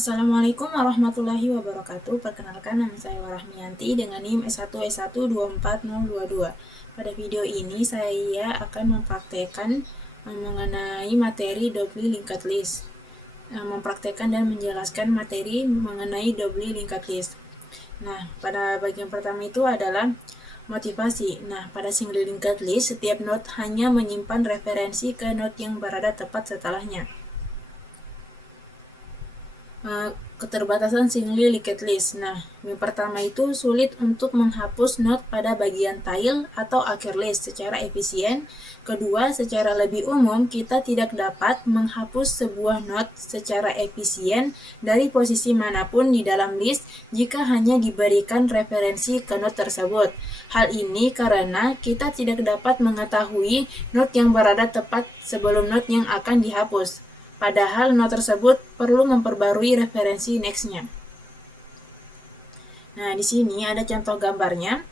Assalamualaikum warahmatullahi wabarakatuh. Perkenalkan, nama saya Warahmiyanti dengan NIM S1S1240022. Pada video ini saya akan mempraktekkan mengenai materi doubly linked list. Mempraktekkan dan menjelaskan materi mengenai doubly linked list. Nah, pada bagian pertama itu adalah motivasi. Nah, pada single linked list, setiap node hanya menyimpan referensi ke node yang berada tepat setelahnya. Keterbatasan single linked list. Nah, yang pertama itu sulit untuk menghapus node pada bagian tail atau akhir list secara efisien. Kedua, secara lebih umum, kita tidak dapat menghapus sebuah node secara efisien dari posisi manapun di dalam list jika hanya diberikan referensi ke node tersebut. Hal ini karena kita tidak dapat mengetahui node yang berada tepat sebelum node yang akan dihapus. Padahal node tersebut perlu memperbarui referensi next-nya. Nah, di sini ada contoh gambarnya.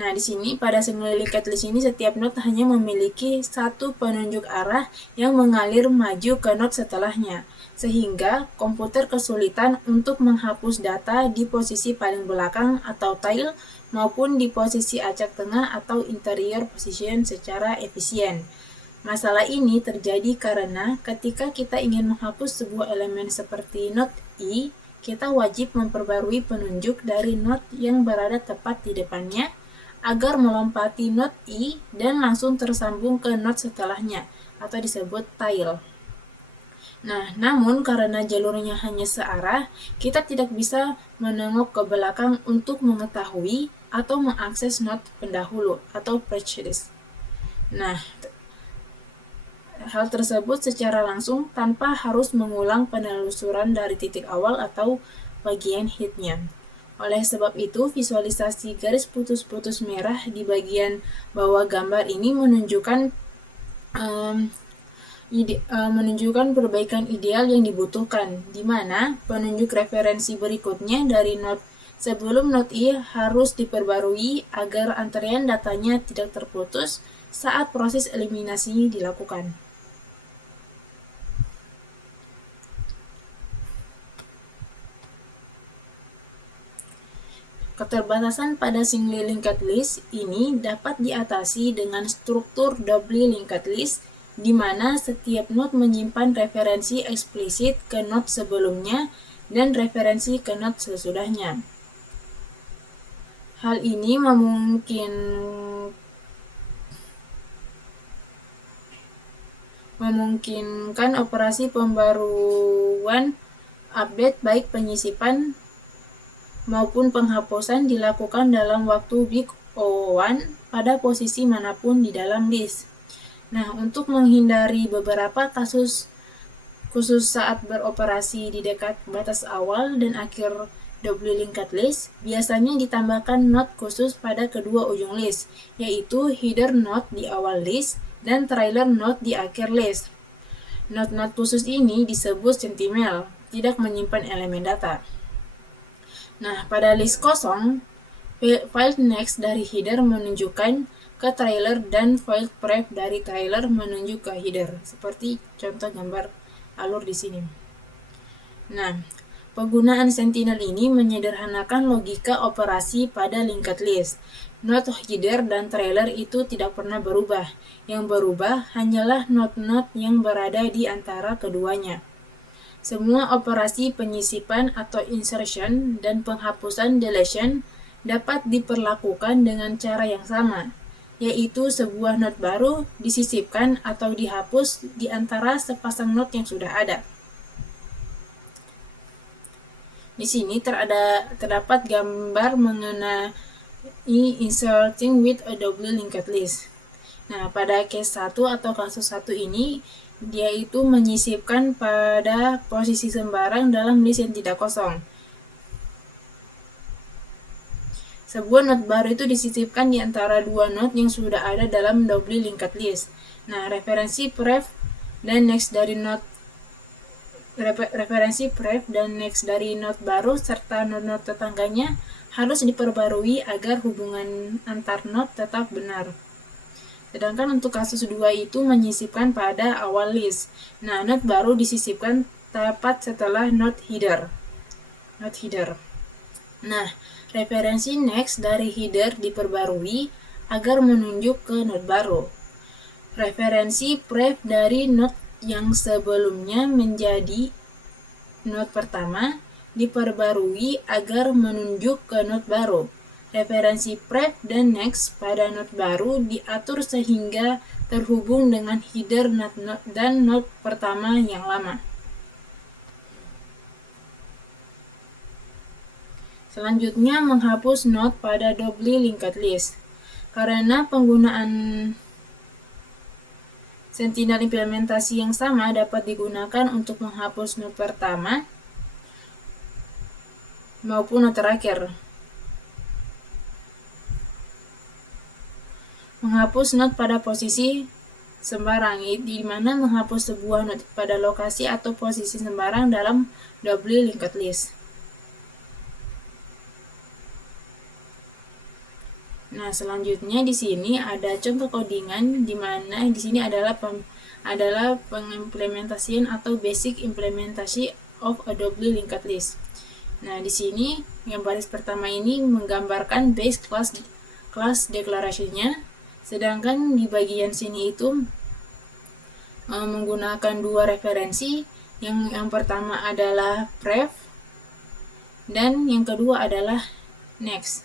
Nah, di sini pada single linked list ini setiap node hanya memiliki satu penunjuk arah yang mengalir maju ke node setelahnya, sehingga komputer kesulitan untuk menghapus data di posisi paling belakang atau tail maupun di posisi acak tengah atau interior position secara efisien. Masalah ini terjadi karena ketika kita ingin menghapus sebuah elemen seperti node I, kita wajib memperbarui penunjuk dari node yang berada tepat di depannya agar melompati node I dan langsung tersambung ke node setelahnya atau disebut tail. Nah, namun karena jalurnya hanya searah, kita tidak bisa menengok ke belakang untuk mengetahui atau mengakses node pendahulu atau previous. Nah, hal tersebut secara langsung tanpa harus mengulang penelusuran dari titik awal atau bagian hitnya. Oleh sebab itu, visualisasi garis putus-putus merah di bagian bawah gambar ini menunjukkan perbaikan ideal yang dibutuhkan, di mana penunjuk referensi berikutnya dari node sebelum node I harus diperbarui agar antrean datanya tidak terputus saat proses eliminasi dilakukan. Keterbatasan pada single linked list ini dapat diatasi dengan struktur doubly linked list, di mana setiap node menyimpan referensi eksplisit ke node sebelumnya dan referensi ke node sesudahnya. Hal ini memungkinkan operasi pembaruan update baik penyisipan maupun penghapusan dilakukan dalam waktu big O1 pada posisi manapun di dalam list. Nah, untuk menghindari beberapa kasus khusus saat beroperasi di dekat batas awal dan akhir doubly linked list, biasanya ditambahkan node khusus pada kedua ujung list, yaitu header node di awal list dan trailer node di akhir list. Node-node khusus ini disebut sentinel, tidak menyimpan elemen data. Nah, pada list kosong, file next dari header menunjukkan ke trailer dan file pref dari trailer menunjuk ke header, seperti contoh gambar alur di sini. Nah, penggunaan sentinel ini menyederhanakan logika operasi pada linked list. Node header dan trailer itu tidak pernah berubah. Yang berubah hanyalah node-node yang berada di antara keduanya. Semua operasi penyisipan atau insertion dan penghapusan deletion dapat diperlakukan dengan cara yang sama, yaitu sebuah node baru disisipkan atau dihapus di antara sepasang node yang sudah ada. Di sini terdapat gambar mengenai inserting with a doubly linked list. Nah, pada case 1 atau kasus 1 ini, dia itu menyisipkan pada posisi sembarang dalam list yang tidak kosong. Sebuah node baru itu disisipkan di antara dua node yang sudah ada dalam doubly linked list. Nah, referensi pref dan next dari node baru serta node-node tetangganya harus diperbarui agar hubungan antar node tetap benar. Sedangkan untuk kasus 2 itu menyisipkan pada awal list. Nah, node baru disisipkan tepat setelah node header. not header. Nah, referensi next dari header diperbarui agar menunjuk ke node baru. Referensi pref dari node yang sebelumnya menjadi node pertama diperbarui agar menunjuk ke node baru. Referensi pref dan next pada node baru diatur sehingga terhubung dengan header dan node pertama yang lama. Selanjutnya, menghapus node pada doubly linked list. Karena penggunaan Sentinel implementasi yang sama dapat digunakan untuk menghapus node pertama maupun node terakhir. Menghapus node pada posisi sembarang, di mana menghapus sebuah node pada lokasi atau posisi sembarang dalam doubly linked list. Nah, selanjutnya di sini ada contoh codingan di mana di sini adalah pengimplementasian atau basic implementasi of a doubly linked list. Nah, di sini yang baris pertama ini menggambarkan base class declaration-nya, sedangkan di bagian sini itu menggunakan dua referensi. Yang pertama adalah pref dan yang kedua adalah next.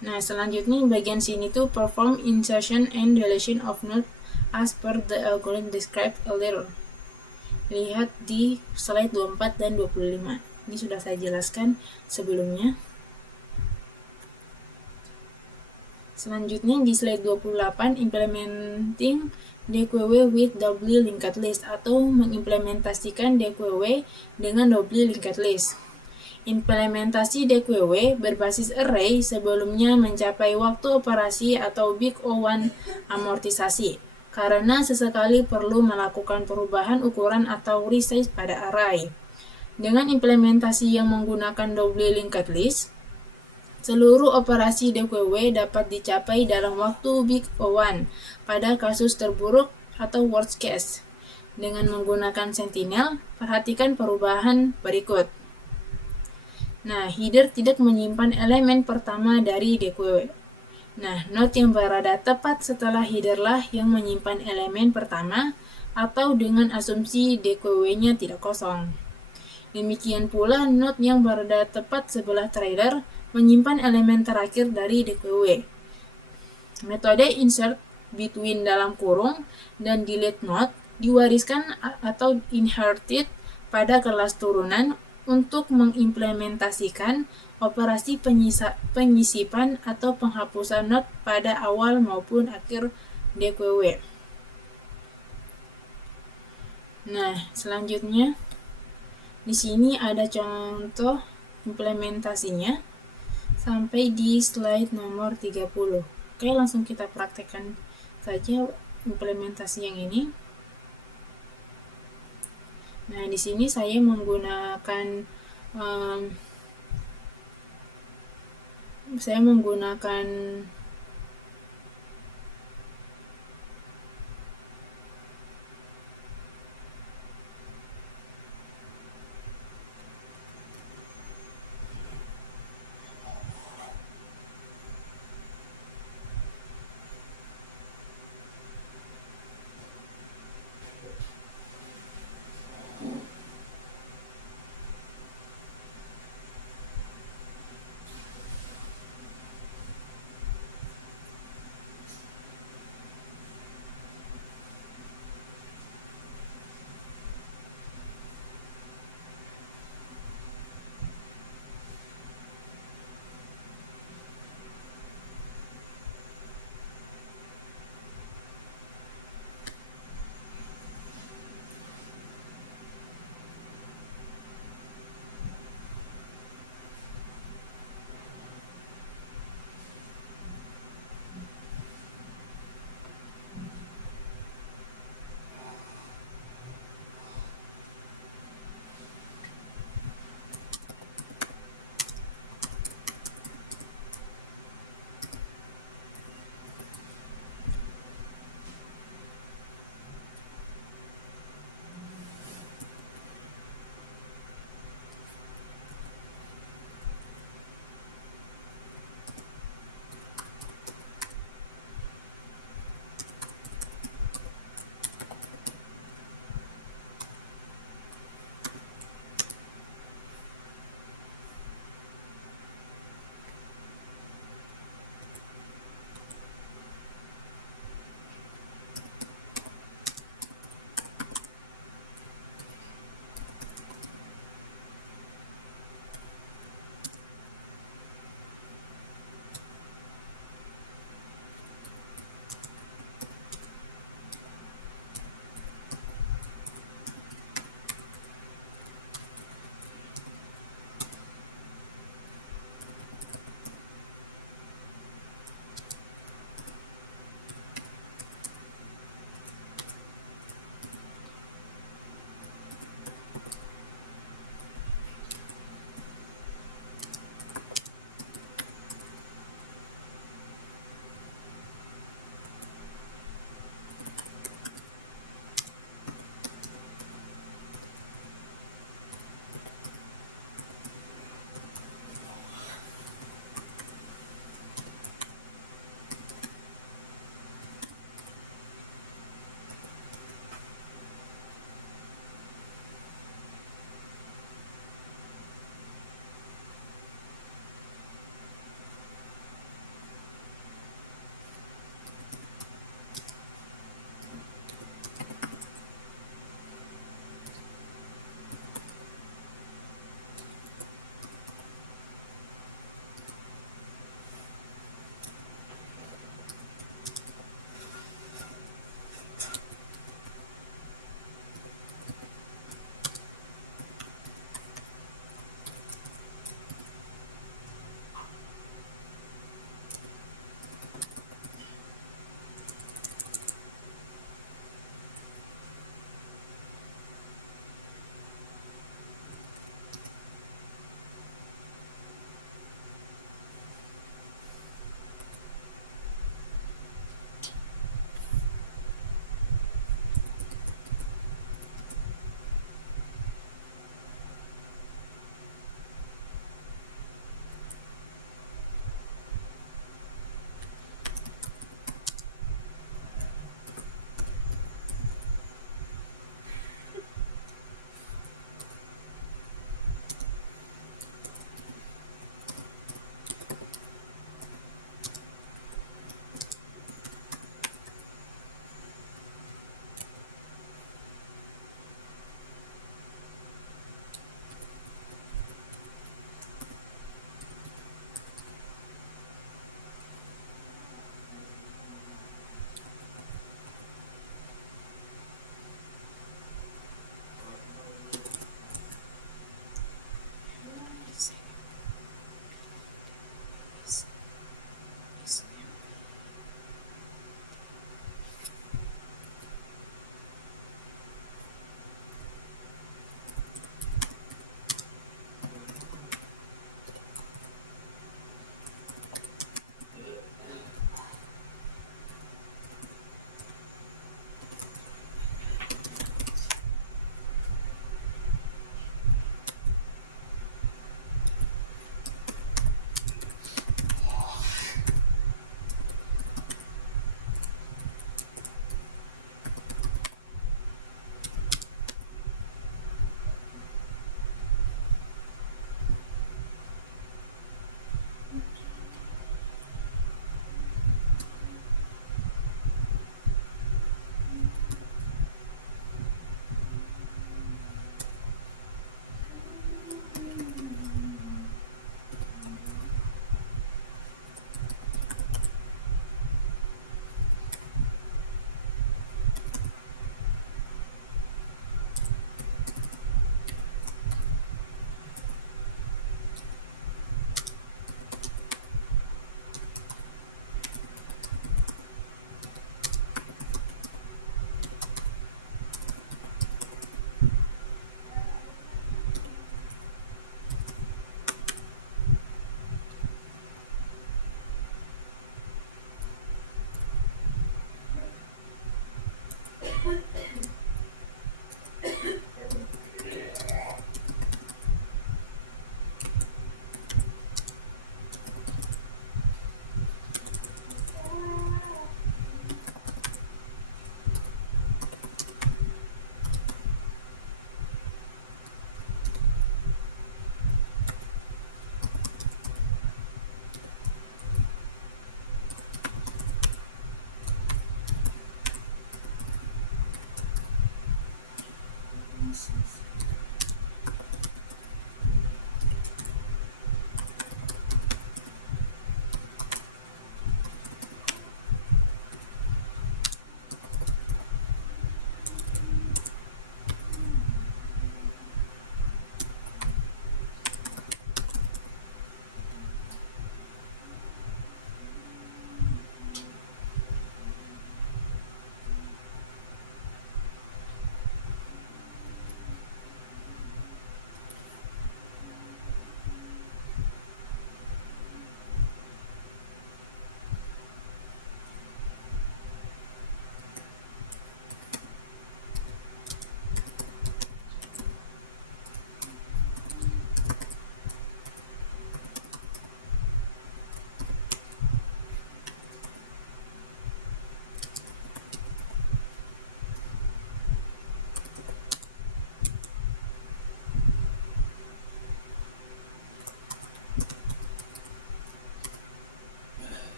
Nah, selanjutnya bagian sini tuh perform insertion and deletion of node as per the algorithm described earlier. Lihat di slide 24 dan 25. Ini sudah saya jelaskan sebelumnya. Selanjutnya di slide 28, implementing DQW with doubly linked list atau mengimplementasikan DQW dengan doubly linked list. Implementasi DQW berbasis array sebelumnya mencapai waktu operasi atau big O1 amortisasi, karena sesekali perlu melakukan perubahan ukuran atau resize pada array. Dengan implementasi yang menggunakan doubly linked list, seluruh operasi DQW dapat dicapai dalam waktu big O1 pada kasus terburuk atau worst case. Dengan menggunakan Sentinel, perhatikan perubahan berikut. Nah, header tidak menyimpan elemen pertama dari DQW. Nah, node yang berada tepat setelah header lah yang menyimpan elemen pertama atau dengan asumsi DQW-nya tidak kosong. Demikian pula node yang berada tepat sebelah trailer menyimpan elemen terakhir dari DQW. Metode insert between dalam kurung dan delete node diwariskan atau inherited pada kelas turunan untuk mengimplementasikan operasi penyisipan atau penghapusan node pada awal maupun akhir DQW. Nah, selanjutnya di sini ada contoh implementasinya sampai di slide nomor 30. Oke, langsung kita praktekkan saja implementasi yang ini. Nah, di sini saya menggunakan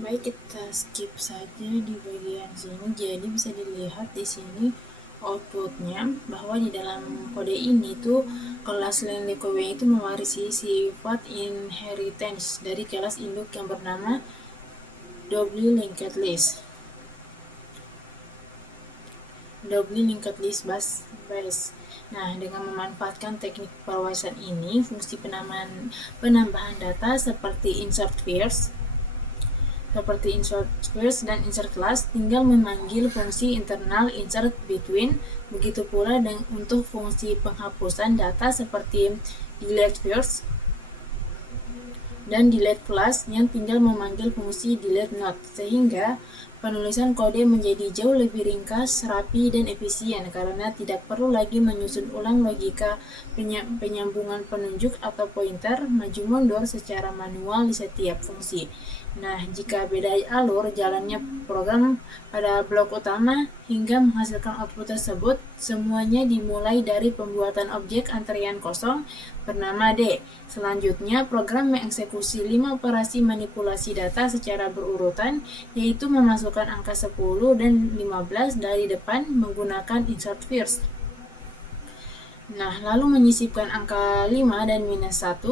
Baik, kita skip saja di bagian sini. Jadi bisa dilihat di sini outputnya bahwa di dalam kode ini tuh kelas LangLekoW itu mewarisi sifat inheritance dari kelas induk yang bernama doubly linked list. Doubly linked list base. Nah, dengan memanfaatkan teknik perluasan ini, fungsi penambahan data seperti insert first dan insert last tinggal memanggil fungsi internal insert between. Begitu pula untuk fungsi penghapusan data seperti delete first dan delete last yang tinggal memanggil fungsi delete not, sehingga penulisan kode menjadi jauh lebih ringkas, rapi, dan efisien karena tidak perlu lagi menyusun ulang logika penyambungan penunjuk atau pointer maju mundur secara manual di setiap fungsi. Nah, jika beda alur jalannya program pada blok utama hingga menghasilkan output tersebut, semuanya dimulai dari pembuatan objek antrian kosong bernama D. Selanjutnya, program mengeksekusi 5 operasi manipulasi data secara berurutan, yaitu memasukkan angka 10 dan 15 dari depan menggunakan insert first. Nah, lalu menyisipkan angka 5 dan minus 1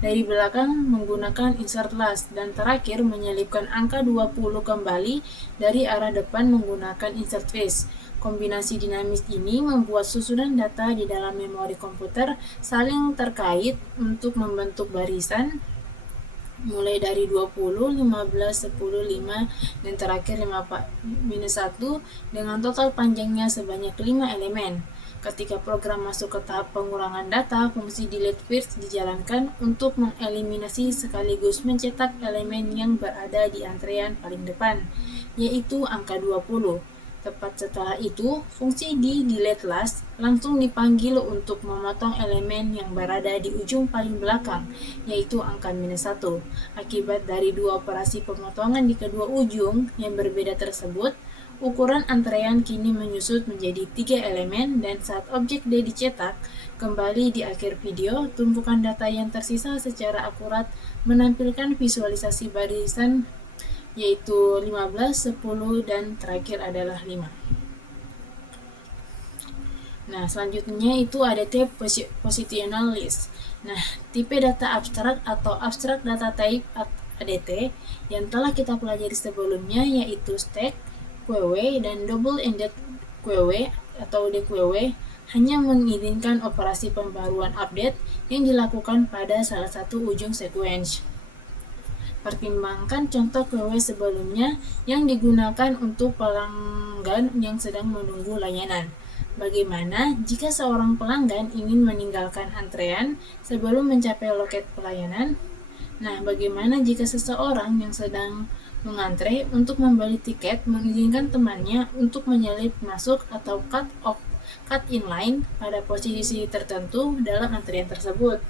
dari belakang menggunakan insert last, dan terakhir menyelipkan angka 20 kembali dari arah depan menggunakan insert face. Kombinasi dinamis ini membuat susunan data di dalam memori komputer saling terkait untuk membentuk barisan mulai dari 20, 15, 10, 5, dan terakhir 5 minus 1 dengan total panjangnya sebanyak 5 elemen. Ketika program masuk ke tahap pengurangan data, fungsi delete first dijalankan untuk mengeliminasi sekaligus mencetak elemen yang berada di antrean paling depan, yaitu angka 20. Tepat setelah itu, fungsi di delete last langsung dipanggil untuk memotong elemen yang berada di ujung paling belakang, yaitu angka minus 1. Akibat dari dua operasi pemotongan di kedua ujung yang berbeda tersebut, ukuran antrean kini menyusut menjadi 3 elemen, dan saat objek D dicetak kembali di akhir video, tumpukan data yang tersisa secara akurat menampilkan visualisasi barisan yaitu 15, 10, dan terakhir adalah 5. Nah, selanjutnya itu ada tipe positional list. Nah, tipe data abstrak atau abstract data type ADT yang telah kita pelajari sebelumnya yaitu stack, QW, dan double-ended QW atau DQW hanya mengizinkan operasi pembaruan update yang dilakukan pada salah satu ujung sequence. Pertimbangkan contoh QW sebelumnya yang digunakan untuk pelanggan yang sedang menunggu layanan. Bagaimana jika seorang pelanggan ingin meninggalkan antrean sebelum mencapai loket pelayanan? Nah, bagaimana jika seseorang yang sedang mengantre untuk membeli tiket mengizinkan temannya untuk menyelip masuk atau cut in line pada posisi tertentu dalam antrian tersebut?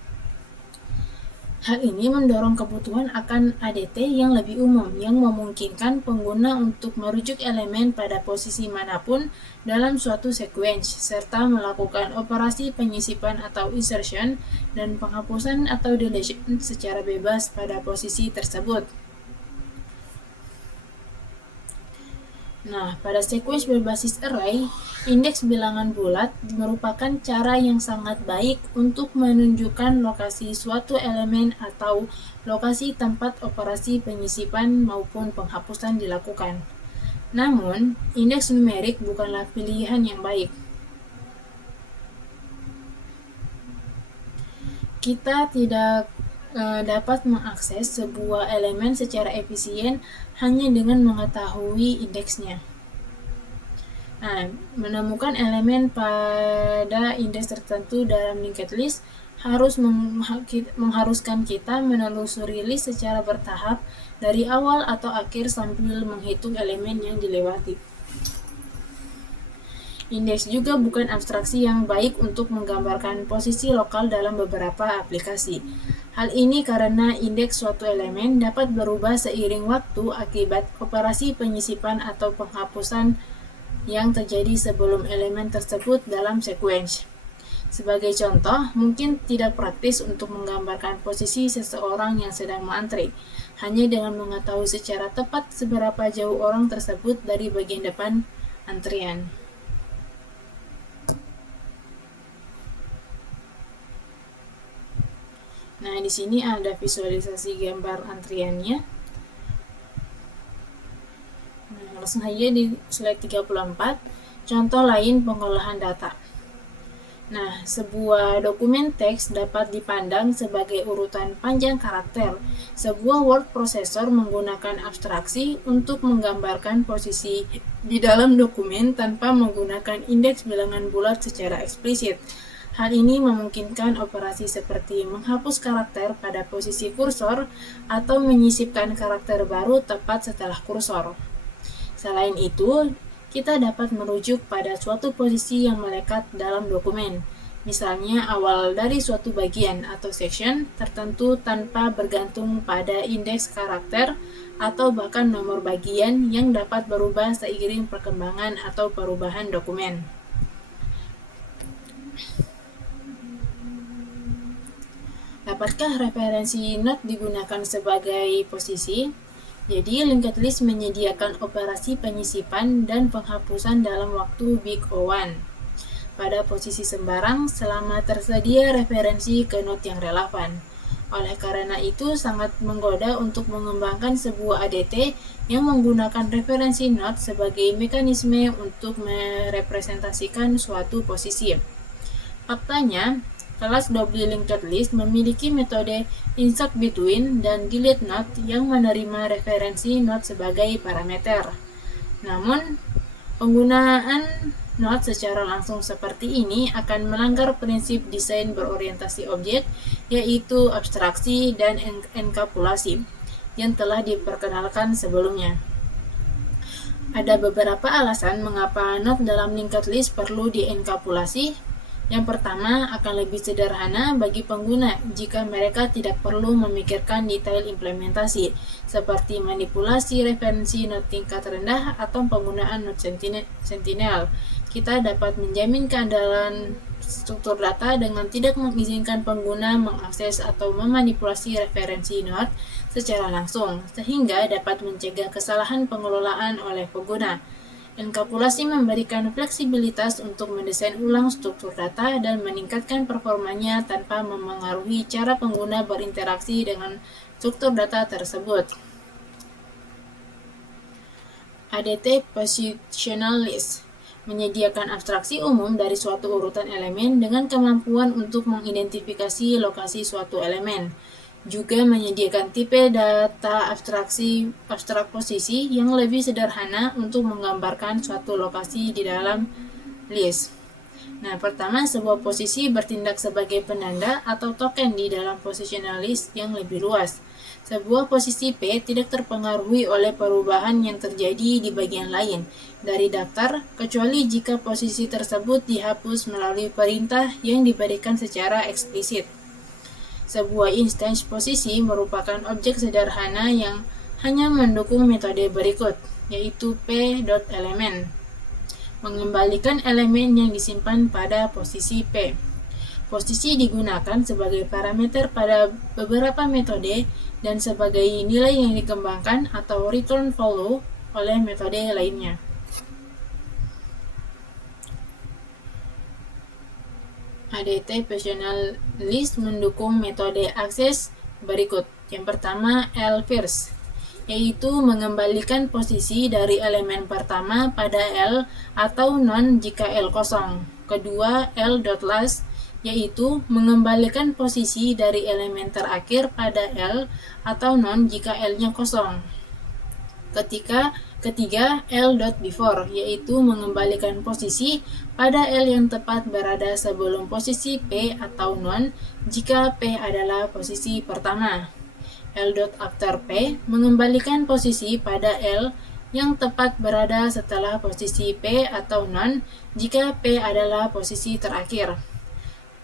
Hal ini mendorong kebutuhan akan ADT yang lebih umum, yang memungkinkan pengguna untuk merujuk elemen pada posisi manapun dalam suatu sequence, serta melakukan operasi penyisipan atau insertion dan penghapusan atau deletion secara bebas pada posisi tersebut. Nah, pada sequence berbasis array, indeks bilangan bulat merupakan cara yang sangat baik untuk menunjukkan lokasi suatu elemen atau lokasi tempat operasi penyisipan maupun penghapusan dilakukan. Namun, indeks numerik bukanlah pilihan yang baik. Kita tidak dapat mengakses sebuah elemen secara efisien hanya dengan mengetahui indeksnya. Nah, menemukan elemen pada indeks tertentu dalam linked list mengharuskan kita menelusuri list secara bertahap dari awal atau akhir sambil menghitung elemen yang dilewati. Indeks juga bukan abstraksi yang baik untuk menggambarkan posisi lokal dalam beberapa aplikasi. Hal ini karena indeks suatu elemen dapat berubah seiring waktu akibat operasi penyisipan atau penghapusan yang terjadi sebelum elemen tersebut dalam sequence. Sebagai contoh, mungkin tidak praktis untuk menggambarkan posisi seseorang yang sedang mengantri, hanya dengan mengetahui secara tepat seberapa jauh orang tersebut dari bagian depan antrian. Nah, di sini ada visualisasi gambar antriannya. Nah, langsung saja di slide 34, contoh lain pengolahan data. Nah, sebuah dokumen teks dapat dipandang sebagai urutan panjang karakter. Sebuah word processor menggunakan abstraksi untuk menggambarkan posisi di dalam dokumen tanpa menggunakan indeks bilangan bulat secara eksplisit. Hal ini memungkinkan operasi seperti menghapus karakter pada posisi kursor atau menyisipkan karakter baru tepat setelah kursor. Selain itu, kita dapat merujuk pada suatu posisi yang melekat dalam dokumen, misalnya awal dari suatu bagian atau section tertentu tanpa bergantung pada indeks karakter atau bahkan nomor bagian yang dapat berubah seiring perkembangan atau perubahan dokumen. Dapatkah referensi not digunakan sebagai posisi? Jadi, linked list menyediakan operasi penyisipan dan penghapusan dalam waktu big O1 pada posisi sembarang selama tersedia referensi ke not yang relevan. Oleh karena itu, sangat menggoda untuk mengembangkan sebuah ADT yang menggunakan referensi not sebagai mekanisme untuk merepresentasikan suatu posisi. Faktanya, kelas doubly linked list memiliki metode insert between dan delete not yang menerima referensi not sebagai parameter. Namun, penggunaan not secara langsung seperti ini akan melanggar prinsip desain berorientasi objek, yaitu abstraksi dan enkapsulasi, yang telah diperkenalkan sebelumnya. Ada beberapa alasan mengapa not dalam linked list perlu dienkapsulasi. Yang pertama, akan lebih sederhana bagi pengguna jika mereka tidak perlu memikirkan detail implementasi, seperti manipulasi referensi not tingkat rendah atau penggunaan not sentinel. Kita dapat menjamin keandalan struktur data dengan tidak mengizinkan pengguna mengakses atau memanipulasi referensi not secara langsung, sehingga dapat mencegah kesalahan pengelolaan oleh pengguna. Enkapsulasi memberikan fleksibilitas untuk mendesain ulang struktur data dan meningkatkan performanya tanpa memengaruhi cara pengguna berinteraksi dengan struktur data tersebut. ADT Positional List menyediakan abstraksi umum dari suatu urutan elemen dengan kemampuan untuk mengidentifikasi lokasi suatu elemen. Juga menyediakan tipe data abstrak posisi yang lebih sederhana untuk menggambarkan suatu lokasi di dalam list. Nah, pertama, sebuah posisi bertindak sebagai penanda atau token di dalam positional list yang lebih luas. Sebuah posisi P tidak terpengaruhi oleh perubahan yang terjadi di bagian lain dari daftar, kecuali jika posisi tersebut dihapus melalui perintah yang diberikan secara eksplisit. Sebuah instance posisi merupakan objek sederhana yang hanya mendukung metode berikut, yaitu p.element, mengembalikan elemen yang disimpan pada posisi P. Posisi digunakan sebagai parameter pada beberapa metode dan sebagai nilai yang dikembangkan atau return value oleh metode lainnya. ADT Positional List mendukung metode akses berikut. Yang pertama, L-first, yaitu mengembalikan posisi dari elemen pertama pada L atau non jika L kosong. Kedua, L.last, yaitu mengembalikan posisi dari elemen terakhir pada L atau non jika L-nya kosong. Ketiga, L.before, yaitu mengembalikan posisi pada L yang tepat berada sebelum posisi P atau non jika P adalah posisi pertama. L.after P mengembalikan posisi pada L yang tepat berada setelah posisi P atau non jika P adalah posisi terakhir.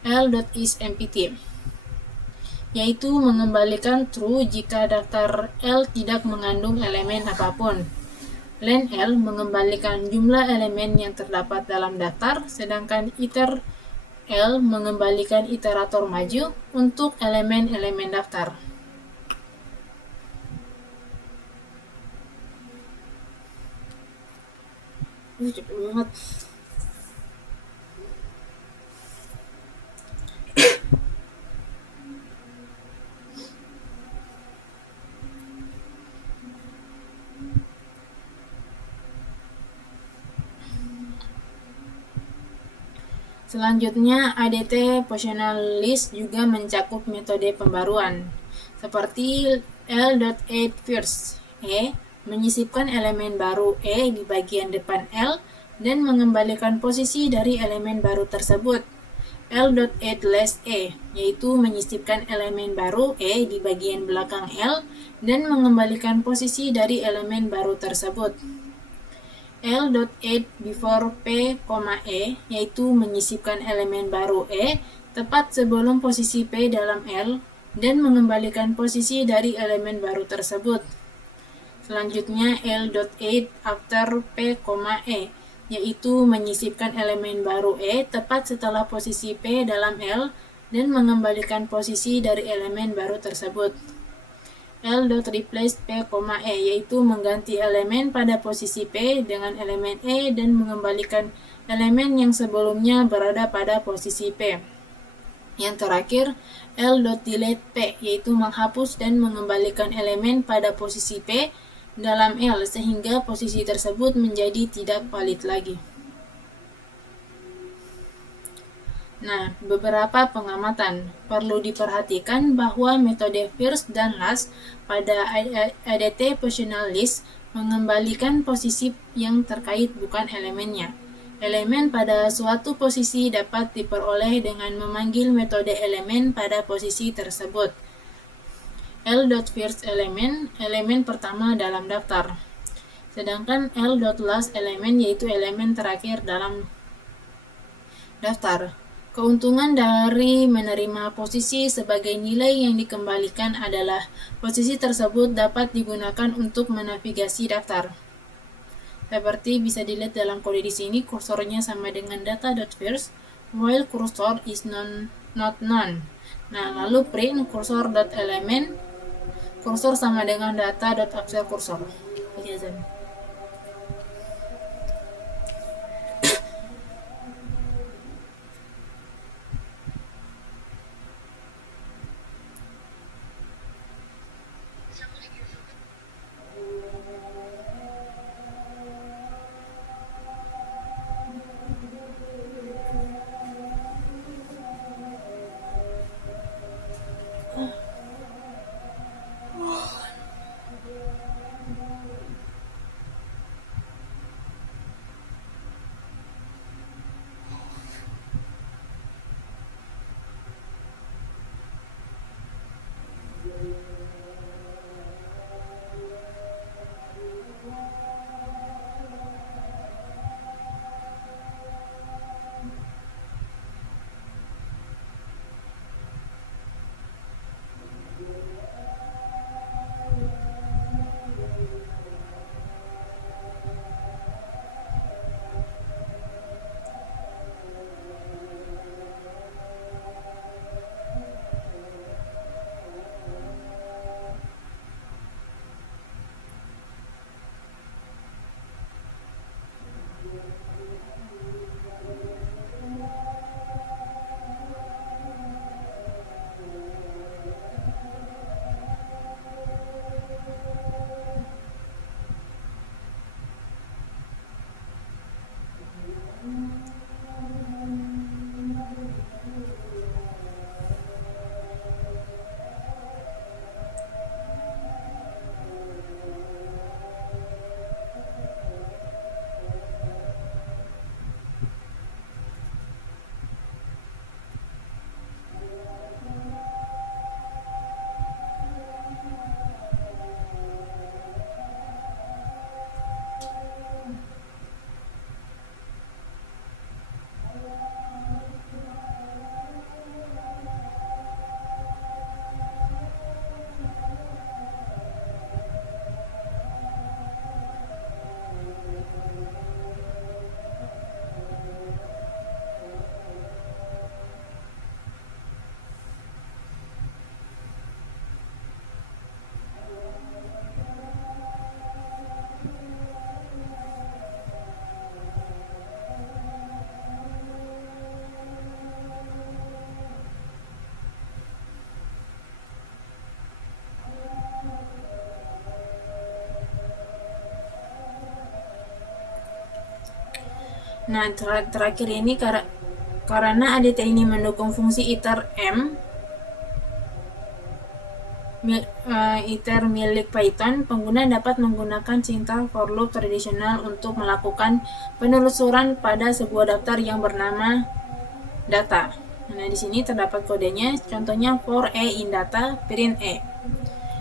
L.isEmpty, yaitu mengembalikan true jika daftar L tidak mengandung elemen apapun. Len L mengembalikan jumlah elemen yang terdapat dalam daftar, sedangkan iter L mengembalikan iterator maju untuk elemen-elemen daftar. Cepet banget. Selanjutnya, ADT Positional List juga mencakup metode pembaruan, seperti L.add first E menyisipkan elemen baru E di bagian depan L dan mengembalikan posisi dari elemen baru tersebut. L.add last E yaitu menyisipkan elemen baru E di bagian belakang L dan mengembalikan posisi dari elemen baru tersebut. L.add before P, E yaitu menyisipkan elemen baru E tepat sebelum posisi P dalam L dan mengembalikan posisi dari elemen baru tersebut. Selanjutnya L.add after P, E yaitu menyisipkan elemen baru E tepat setelah posisi P dalam L dan mengembalikan posisi dari elemen baru tersebut. L.replace P, E yaitu mengganti elemen pada posisi P dengan elemen E dan mengembalikan elemen yang sebelumnya berada pada posisi P. Yang terakhir, L.delete P yaitu menghapus dan mengembalikan elemen pada posisi P dalam L sehingga posisi tersebut menjadi tidak valid lagi. Nah, beberapa pengamatan. Perlu diperhatikan bahwa metode first dan last pada ADT Positional List mengembalikan posisi yang terkait bukan elemennya. Elemen pada suatu posisi dapat diperoleh dengan memanggil metode elemen pada posisi tersebut. L.first elemen, elemen pertama dalam daftar. Sedangkan L.last elemen yaitu elemen terakhir dalam daftar. Keuntungan dari menerima posisi sebagai nilai yang dikembalikan adalah posisi tersebut dapat digunakan untuk menavigasi daftar. Seperti bisa dilihat dalam kode di sini, kursornya sama dengan data.first, while cursor is not none. Nah, lalu print cursor.element, kursor sama dengan data.after cursor. Nah, terakhir ini karena ADT ini mendukung fungsi iter M, iter milik Python, pengguna dapat menggunakan sintak for loop tradisional untuk melakukan penelusuran pada sebuah daftar yang bernama data. Nah, di sini terdapat kodenya, contohnya for e in data print e.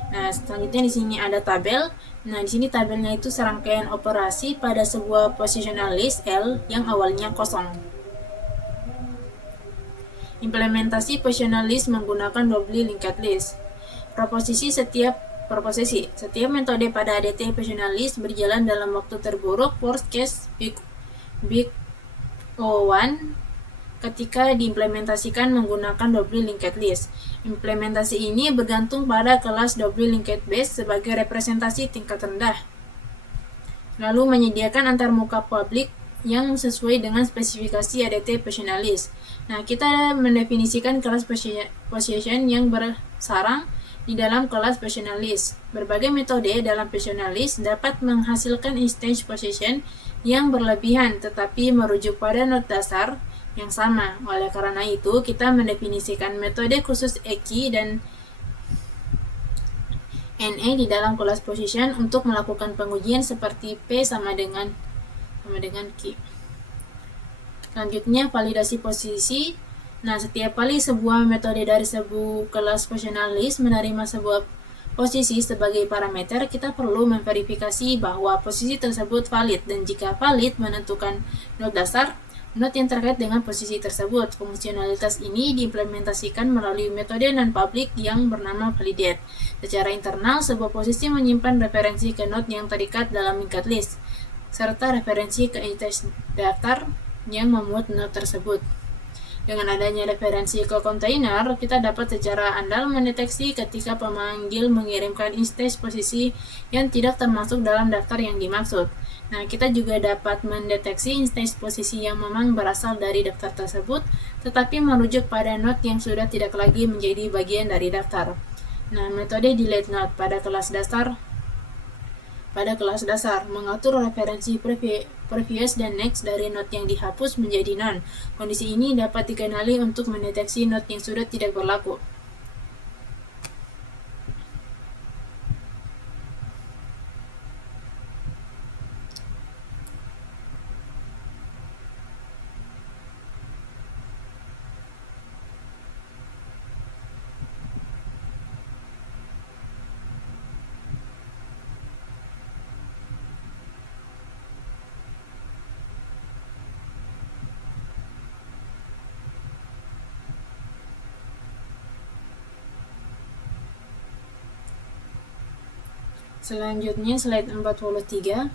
Nah, selanjutnya di sini ada tabel. Nah, di sini tabelnya itu serangkaian operasi pada sebuah positional list L yang awalnya kosong. Implementasi positional list menggunakan doubly linked list. Setiap metode pada ADT positional list berjalan dalam waktu terburuk worst case big O1 ketika diimplementasikan menggunakan doubly linked list. Implementasi ini bergantung pada kelas doubly linked base sebagai representasi tingkat rendah, lalu menyediakan antarmuka publik yang sesuai dengan spesifikasi ADT positional list. Nah, kita mendefinisikan kelas position yang bersarang di dalam kelas positional list. Berbagai metode dalam positional list dapat menghasilkan instance position yang berlebihan tetapi merujuk pada node dasar yang sama. Oleh karena itu, kita mendefinisikan metode khusus EKI dan NE di dalam kelas position untuk melakukan pengujian seperti P sama dengan Q. Selanjutnya, validasi posisi. Nah, setiap kali sebuah metode dari sebuah kelas positional list menerima sebuah posisi sebagai parameter, kita perlu memverifikasi bahwa posisi tersebut valid, dan jika valid menentukan node dasar, node yang terkait dengan posisi tersebut. Fungsionalitas ini diimplementasikan melalui metode non-public yang bernama validate. Secara internal, sebuah posisi menyimpan referensi ke node yang terikat dalam linked list, serta referensi ke instance daftar yang memuat node tersebut. Dengan adanya referensi ke kontainer, kita dapat secara andal mendeteksi ketika pemanggil mengirimkan instance posisi yang tidak termasuk dalam daftar yang dimaksud. Nah, kita juga dapat mendeteksi instance posisi yang memang berasal dari daftar tersebut, tetapi merujuk pada node yang sudah tidak lagi menjadi bagian dari daftar. Nah, metode delete node pada kelas dasar mengatur referensi previous dan next dari node yang dihapus menjadi none. Kondisi ini dapat dikenali untuk mendeteksi node yang sudah tidak berlaku. Selanjutnya, slide 43.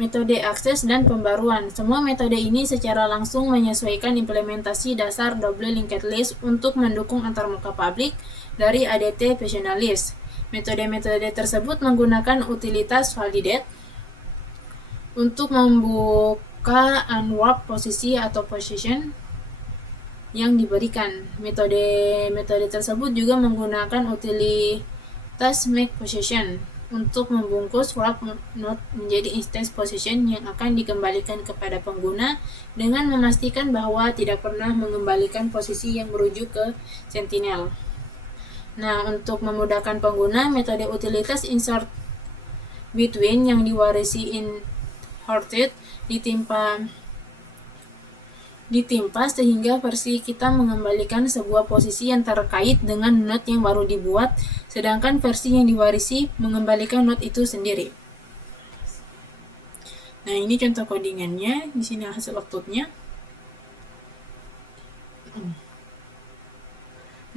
Metode akses dan pembaruan. Semua metode ini secara langsung menyesuaikan implementasi dasar doubly linked list untuk mendukung antarmuka publik dari ADT positional list. Metode-metode tersebut menggunakan utilitas validate untuk membuka unwrapped posisi atau position yang diberikan. Metode tersebut juga menggunakan utilitas make position untuk membungkus wrap node menjadi instance position yang akan dikembalikan kepada pengguna dengan memastikan bahwa tidak pernah mengembalikan posisi yang merujuk ke sentinel. Nah, untuk memudahkan pengguna, metode utilitas insert between yang diwarisi inherited ditimpa sehingga versi kita mengembalikan sebuah posisi yang terkait dengan node yang baru dibuat, sedangkan versi yang diwarisi mengembalikan node itu sendiri. Nah, ini contoh codingannya, di sini hasil outputnya.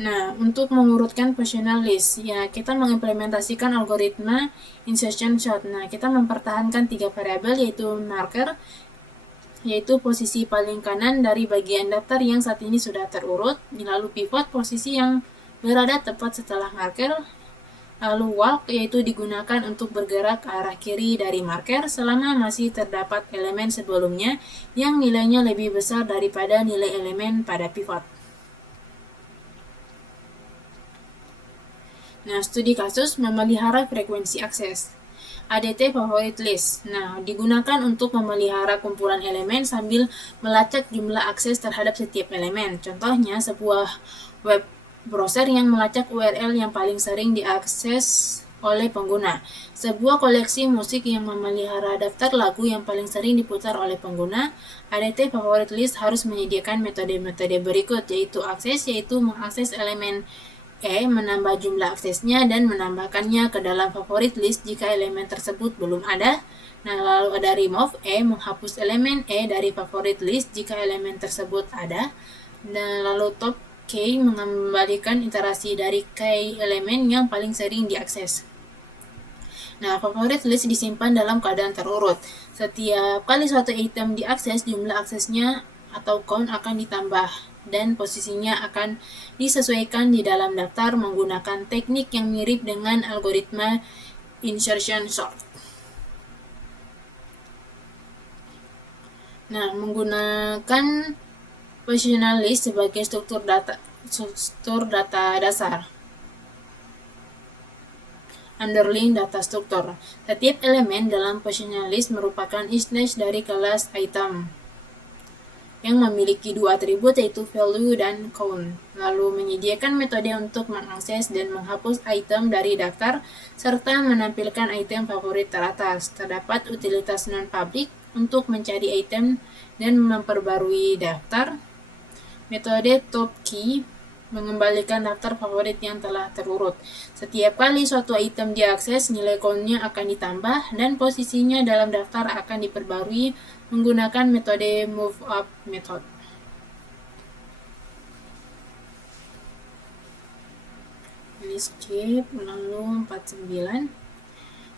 Nah, untuk mengurutkan positional list, ya kita mengimplementasikan algoritma insertion sort. Nah, kita mempertahankan 3 variabel, yaitu marker, yaitu posisi paling kanan dari bagian daftar yang saat ini sudah terurut, lalu pivot, posisi yang berada tepat setelah marker, lalu walk, yaitu digunakan untuk bergerak ke arah kiri dari marker selama masih terdapat elemen sebelumnya yang nilainya lebih besar daripada nilai elemen pada pivot. Nah, studi kasus memelihara frekuensi akses. ADT Favorite List. Nah, digunakan untuk memelihara kumpulan elemen sambil melacak jumlah akses terhadap setiap elemen. Contohnya, sebuah web browser yang melacak URL yang paling sering diakses oleh pengguna. Sebuah koleksi musik yang memelihara daftar lagu yang paling sering diputar oleh pengguna. ADT Favorite List harus menyediakan metode-metode berikut, yaitu mengakses elemen menambah jumlah aksesnya dan menambahkannya ke dalam favorit list jika elemen tersebut belum ada. Nah, lalu ada remove menghapus elemen dari favorit list jika elemen tersebut ada. Dan lalu top key mengembalikan iterasi dari key elemen yang paling sering diakses. Nah, favorit list disimpan dalam keadaan terurut. Setiap kali suatu item diakses, jumlah aksesnya atau count akan ditambah dan posisinya akan disesuaikan di dalam daftar menggunakan teknik yang mirip dengan algoritma insertion sort. Nah, menggunakan positional list sebagai struktur data dasar. Underlying data struktur. Setiap elemen dalam positional list merupakan instance dari kelas item yang memiliki dua atribut, yaitu value dan count. Lalu menyediakan metode untuk mengakses dan menghapus item dari daftar serta menampilkan item favorit teratas. Terdapat utilitas non-public untuk mencari item dan memperbarui daftar. Metode top key mengembalikan daftar favorit yang telah terurut. Setiap kali suatu item diakses, nilai count-nya akan ditambah dan posisinya dalam daftar akan diperbarui menggunakan metode move up method. Ini skip, lalu 49.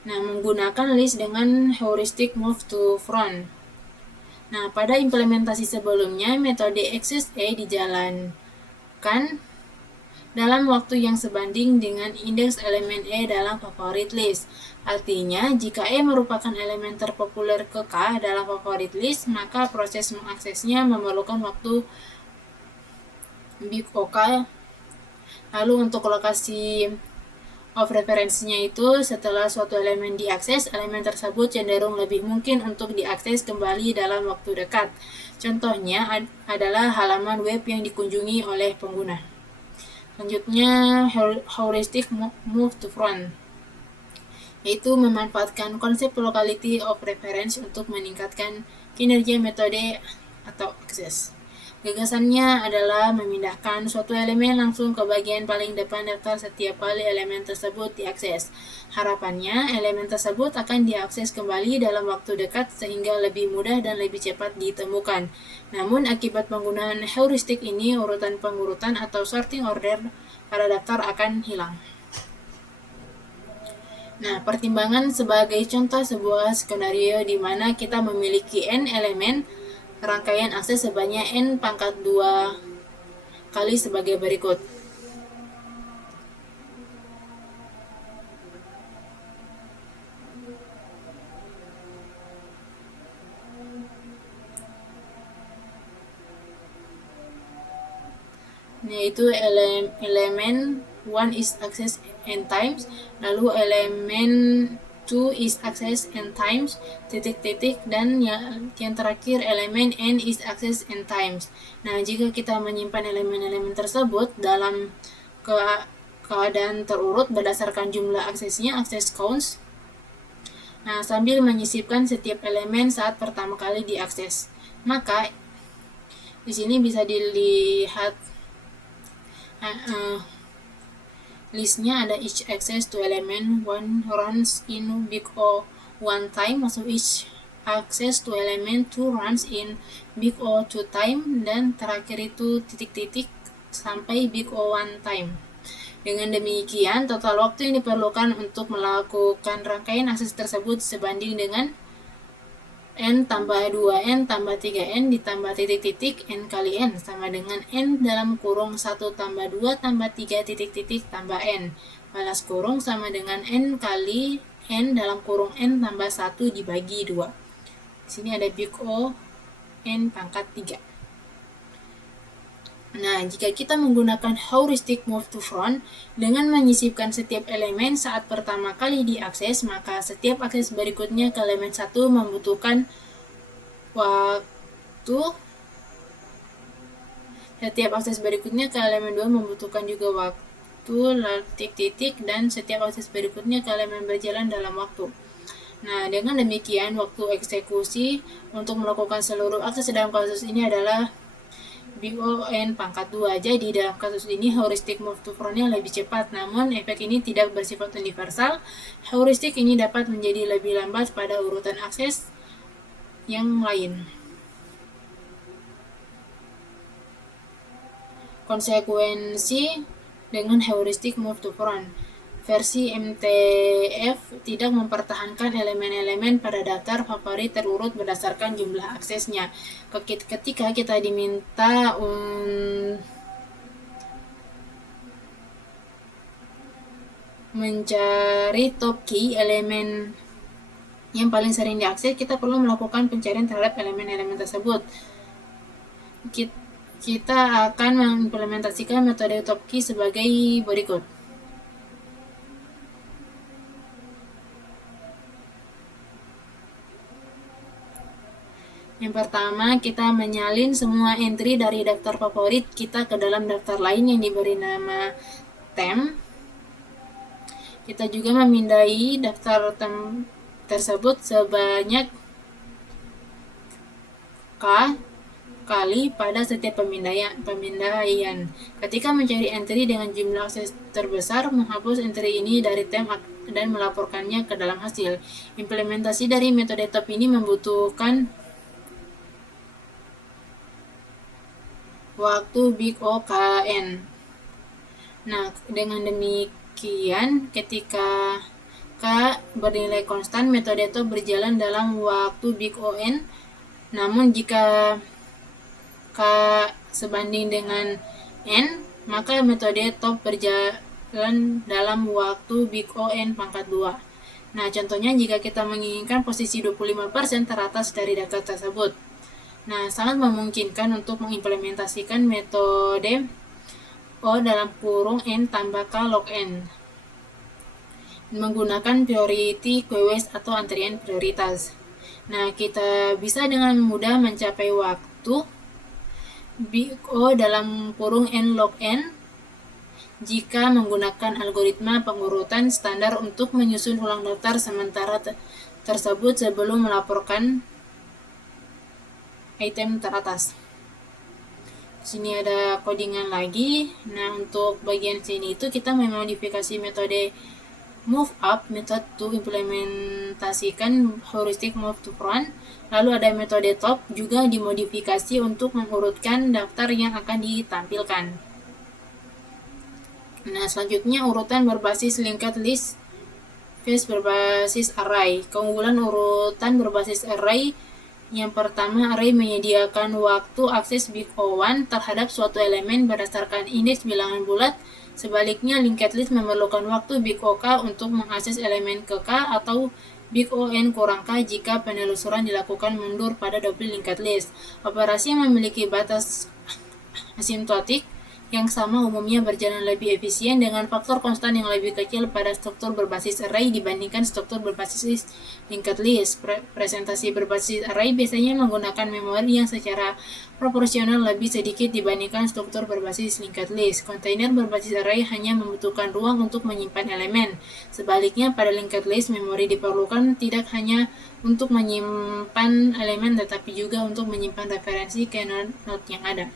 Nah, menggunakan list dengan heuristic move to front. Nah, pada implementasi sebelumnya, metode access dijalankan dalam waktu yang sebanding dengan indeks elemen dalam favorit list. Artinya, jika merupakan elemen terpopuler ke K dalam favorit list, maka proses mengaksesnya memerlukan waktu big OK. Lalu untuk lokasi of reference-nya itu, setelah suatu elemen diakses, elemen tersebut cenderung lebih mungkin untuk diakses kembali dalam waktu dekat. Contohnya adalah halaman web yang dikunjungi oleh pengguna. Selanjutnya, heuristic move to front, yaitu memanfaatkan konsep locality of reference untuk meningkatkan kinerja metode atau akses. Gagasannya adalah memindahkan suatu elemen langsung ke bagian paling depan daftar setiap kali elemen tersebut diakses. Harapannya, elemen tersebut akan diakses kembali dalam waktu dekat sehingga lebih mudah dan lebih cepat ditemukan. Namun, akibat penggunaan heuristik ini, urutan pengurutan atau sorting order pada daftar akan hilang. Nah, pertimbangan sebagai contoh sebuah skenario di mana kita memiliki n elemen, rangkaian akses sebanyak n pangkat 2 kali sebagai berikut. Yaitu elemen 1 is access n times, lalu elemen 2 is access n times, dan yang terakhir elemen n is access n times. Nah, jika kita menyimpan elemen-elemen tersebut dalam keadaan terurut berdasarkan jumlah aksesnya, akses counts, nah, sambil menyisipkan setiap elemen saat pertama kali diakses, maka di sini bisa dilihat listnya ada each access to element 1 runs in big O 1 time, masuk each access to element 2 runs in big O 2 time, dan terakhir itu titik-titik sampai big O 1 time. Dengan demikian, total waktu yang diperlukan untuk melakukan rangkaian akses tersebut sebanding dengan n tambah 2n tambah 3n ditambah titik-titik n kali n sama dengan n dalam kurung 1 tambah 2 tambah 3 titik-titik tambah n balas kurung sama dengan n kali n dalam kurung n tambah 1 dibagi 2. Di sini ada big O n pangkat 3. Nah, jika kita menggunakan heuristic move to front dengan menyisipkan setiap elemen saat pertama kali diakses, maka setiap akses berikutnya ke elemen 1 membutuhkan waktu. Setiap akses berikutnya ke elemen 2 membutuhkan juga waktu, titik-titik, dan setiap akses berikutnya ke elemen berjalan dalam waktu. Nah, dengan demikian, waktu eksekusi untuk melakukan seluruh akses dalam kasus ini adalah BON pangkat 2. Jadi, dalam kasus ini, heuristic move to front-nya lebih cepat, namun efek ini tidak bersifat universal. Heuristik ini dapat menjadi lebih lambat pada urutan akses yang lain. Konsekuensi dengan heuristic move to front. Versi MTF tidak mempertahankan elemen-elemen pada daftar favorit terurut berdasarkan jumlah aksesnya. Ketika kita diminta mencari top key elemen yang paling sering diakses, kita perlu melakukan pencarian terhadap elemen-elemen tersebut. Kita akan mengimplementasikan metode top key sebagai berikut. Yang pertama, kita menyalin semua entry dari daftar favorit kita ke dalam daftar lain yang diberi nama temp. Kita juga memindai daftar temp tersebut sebanyak K kali pada setiap pemindaian. Ketika mencari entry dengan jumlah akses terbesar, menghapus entry ini dari temp dan melaporkannya ke dalam hasil. Implementasi dari metode top ini membutuhkan waktu big OKN. Nah, dengan demikian, ketika K bernilai konstan, metode top berjalan dalam waktu big ON. Namun jika K sebanding dengan N, maka metode top berjalan dalam waktu big ON pangkat 2. Nah, contohnya jika kita menginginkan posisi 25% teratas dari daftar tersebut. Nah, sangat memungkinkan untuk mengimplementasikan metode O dalam kurung N tambah K log N menggunakan priority queues atau antrian prioritas. Nah, kita bisa dengan mudah mencapai waktu big O dalam kurung N log N jika menggunakan algoritma pengurutan standar untuk menyusun ulang daftar sementara tersebut sebelum melaporkan item teratas. Sini ada codingan lagi. Nah, untuk bagian sini itu kita memodifikasi metode move up method to implementasikan heuristic move to front. Lalu ada metode top juga dimodifikasi untuk mengurutkan daftar yang akan ditampilkan. Nah, selanjutnya urutan berbasis linked list phase berbasis array. Keunggulan urutan berbasis array: yang pertama, array menyediakan waktu akses big O1 terhadap suatu elemen berdasarkan indeks bilangan bulat. Sebaliknya, linked list memerlukan waktu big OK untuk mengakses elemen ke K atau big ON kurang K jika penelusuran dilakukan mundur pada double linked list. Operasi yang memiliki batas asimptotik yang sama umumnya berjalan lebih efisien dengan faktor konstan yang lebih kecil pada struktur berbasis array dibandingkan struktur berbasis linked list. Presentasi berbasis array biasanya menggunakan memori yang secara proporsional lebih sedikit dibandingkan struktur berbasis linked list. Kontainer berbasis array hanya membutuhkan ruang untuk menyimpan elemen. Sebaliknya, pada linked list, memori diperlukan tidak hanya untuk menyimpan elemen tetapi juga untuk menyimpan referensi ke node yang ada.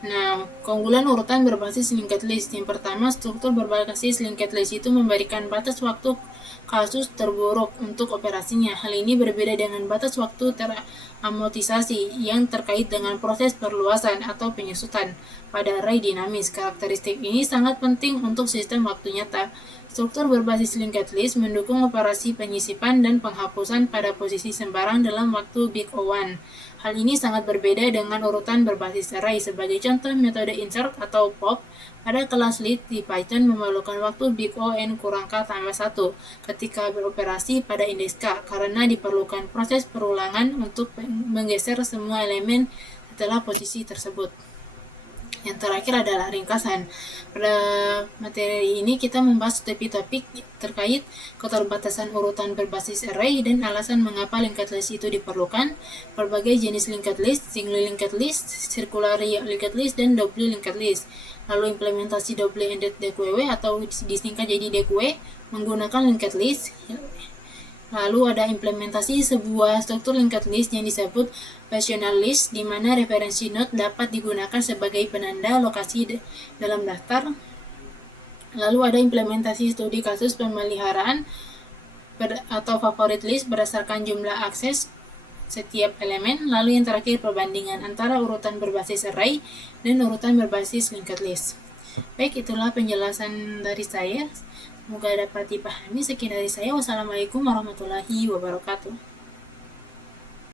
Nah, keunggulan urutan berbasis linked list. Yang pertama, struktur berbasis linked list itu memberikan batas waktu kasus terburuk untuk operasinya. Hal ini berbeda dengan batas waktu teramortisasi yang terkait dengan proses perluasan atau penyusutan pada array dinamis. Karakteristik ini sangat penting untuk sistem waktu nyata. Struktur berbasis linked list mendukung operasi penyisipan dan penghapusan pada posisi sembarang dalam waktu big O1. Hal ini sangat berbeda dengan urutan berbasis array. Sebagai contoh, metode insert atau pop pada kelas list di Python memerlukan waktu big ON kurang K tambah 1 ketika beroperasi pada indeks K karena diperlukan proses perulangan untuk menggeser semua elemen setelah posisi tersebut. Yang terakhir adalah ringkasan. Pada materi ini kita membahas topik-topik terkait keterbatasan urutan berbasis array dan alasan mengapa linked list itu diperlukan, berbagai jenis linked list, single linked list, circular linked list, dan double linked list. Lalu implementasi double-ended DQW atau disingkat jadi DQW menggunakan linked list. Lalu ada implementasi sebuah struktur linked list yang disebut positional list, di mana referensi node dapat digunakan sebagai penanda lokasi dalam daftar. Lalu ada implementasi studi kasus pemeliharaan atau favorite list berdasarkan jumlah akses setiap elemen. Lalu yang terakhir perbandingan antara urutan berbasis array dan urutan berbasis linked list. Baik, itulah penjelasan dari saya. Semoga dapat dipahami. Sekian dari saya. Wassalamualaikum warahmatullahi wabarakatuh.